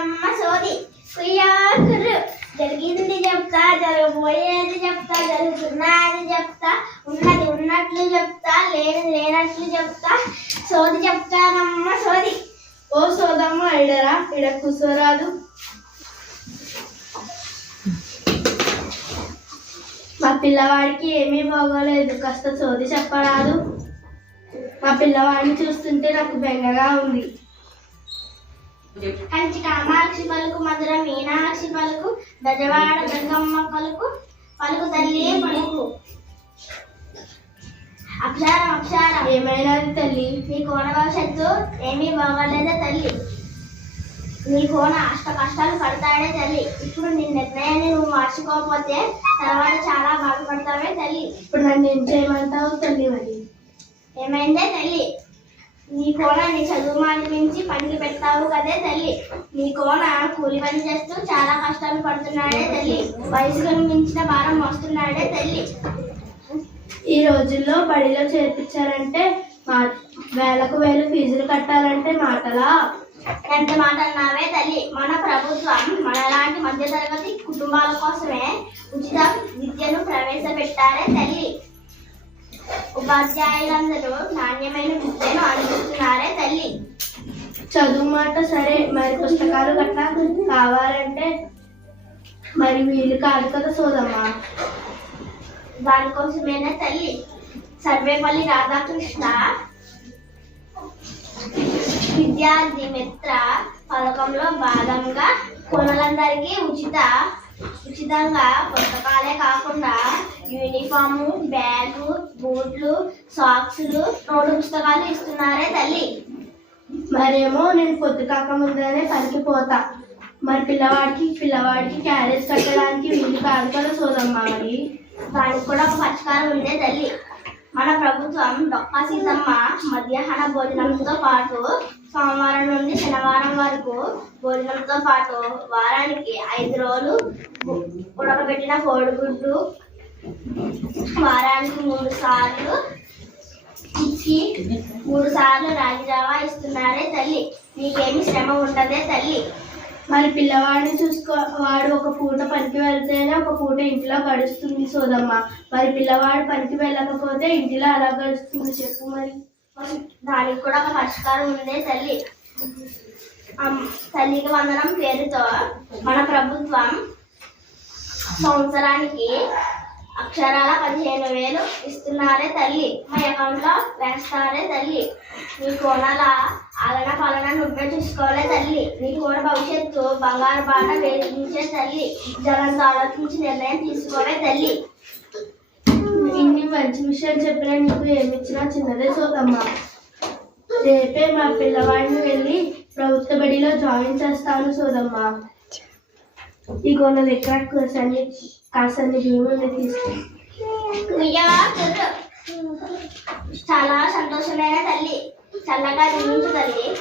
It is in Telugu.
అమ్మ సోది. కుయ్యాకురు జరిగింది చెప్తా జరగబోయేది చెప్తా జరుగుతున్నది చెప్తా ఉన్నది ఉన్నట్లు చెప్తా లేనిది లేనట్లు చెప్తా సోది చెప్తానమ్మ సోది. ఓ సోదమ్మ ఇడరా ఇడ కూసోరాదు. మా పిల్లవాడికి ఏమీ బాగోలేదు కాస్త సోది చెప్పరాదు. మా పిల్లవాడిని చూస్తుంటే నాకు బెంగగా ఉంది. కంచి కామాక్షి పలుకు మధుర మీనాక్షి పలుకు బెజవాడ దుర్గమ్మ పలుకు పలుకు తల్లి పలుకు. అక్షరం అక్షరం. ఏమైనాది తల్లి? నీ కోన భవిష్యత్తు ఏమీ బాగోలేదే తల్లి. నీ కోన అష్ట కష్టాలు పడతాడే తల్లి. ఇప్పుడు నీ నిర్ణయాన్ని నువ్వు మార్చుకోకపోతే తర్వాత చాలా బాధపడతావే తల్లి. ఇప్పుడు నన్ను ఏం చేయమంటావు తల్లి మరి? ఏమైందే తల్లి? నీ కోన నీ చదువు మానిపించి పనికి పెడతావు కదే తల్లి. నీ కోన కూలి పని చేస్తూ చాలా కష్టాలు పడుతున్నాడే తల్లి. వయసుకు మించిన భారం మోస్తున్నాడే తల్లి. ఈ రోజుల్లో బడిలో చేర్పించారంటే మా వేలకు వేలు ఫీజులు కట్టాలంటే మాటలా? ఎంత మాట అన్నావే తల్లి. మన ప్రభుత్వం మనలాంటి మధ్యతరగతి కుటుంబాల కోసమే ఉచిత విద్యను ప్రవేశపెట్టారే తల్లి. ఉపాధ్యాయులందరూ నాణ్యమైన విద్యను అందిస్తున్నారే తల్లి. చదువు మాట సరే మరి పుస్తకాలు గట్రా కావాలంటే మరి వీలు కాదు కదా సోదమ్మా. దానికోసమేనే తల్లి? సర్వేపల్లి రాధాకృష్ణ విద్యార్థి మిత్ర పథకంలో భాగంగా కొనులందరికీ ఉచిత విధంగా పుస్తకాలే కాకుండా యూనిఫాము బ్యాగు బూట్లు సాక్స్లు నోటు పుస్తకాలు ఇస్తున్నారే తల్లి. మరేమో నేను పొద్దు కాక ముందరే పనికి పోతా మరి పిల్లవాడికి పిల్లవాడికి క్యారేజ్ కట్టడానికి వీలు కాదు కదా సోదమ్మా మరి దానికి కూడా ఒక పరిష్కారం ఉండే తల్లి. మన ప్రభుత్వం డొక్కా సీతమ్మ మధ్యాహ్న భోజనంతో పాటు సోమవారం నుండి శనివారం వరకు భోజనంతో పాటు వారానికి ఐదు రోజులు ఉడకబెట్టిన కోడిగుడ్డు వారానికి మూడు సార్లు ఇచ్చి మూడు సార్లు రాగి జావా ఇస్తున్నారే తల్లి. నీకేమి శ్రమ ఉండదే తల్లి. మరి పిల్లవాడిని చూసుకో వాడు ఒక పూట పనికి వెళ్తేనే ఒక పూట ఇంట్లో గడుస్తుంది సోదమ్మ. మరి పిల్లవాడు పనికి వెళ్ళకపోతే ఇంటిలో అలా గడుస్తుంది చెప్పు మరి. దానికి కూడా ఒక పరిష్కారం ఉందే తల్లి. తల్లికి వందనం పేరుతో మన ప్రభుత్వం సంవత్సరానికి అక్షరాల పదిహేను వేలు ఇస్తున్నారే తల్లి. మా అకౌంట్లో వేస్తారే తల్లి. నీ కోణాల ఆలన పాలన నువ్వే చూసుకోలే తల్లి. నీ కోణ భవిష్యత్తు బంగారు బాట వేధించే తల్లి. జనంతో ఆలోచించి నిర్ణయం తీసుకోలే తల్లి. ఇన్ని మంచి విషయాలు చెప్పినా నీకు ఏమిచ్చినా చిన్నదే సోదమ్మ. రేపే మా పిల్లవాడిని వెళ్ళి ప్రభుత్వ బడిలో జాయిన్ చేస్తాను సోదమ్మ. ఇగో నా దగ్గర కాసన్ని కాసన్ని భీముని తీసుకో. కుయ్యా కుర్రు. చాలా సంతోషమైన తల్లి. చల్లగా జీవించు తల్లి.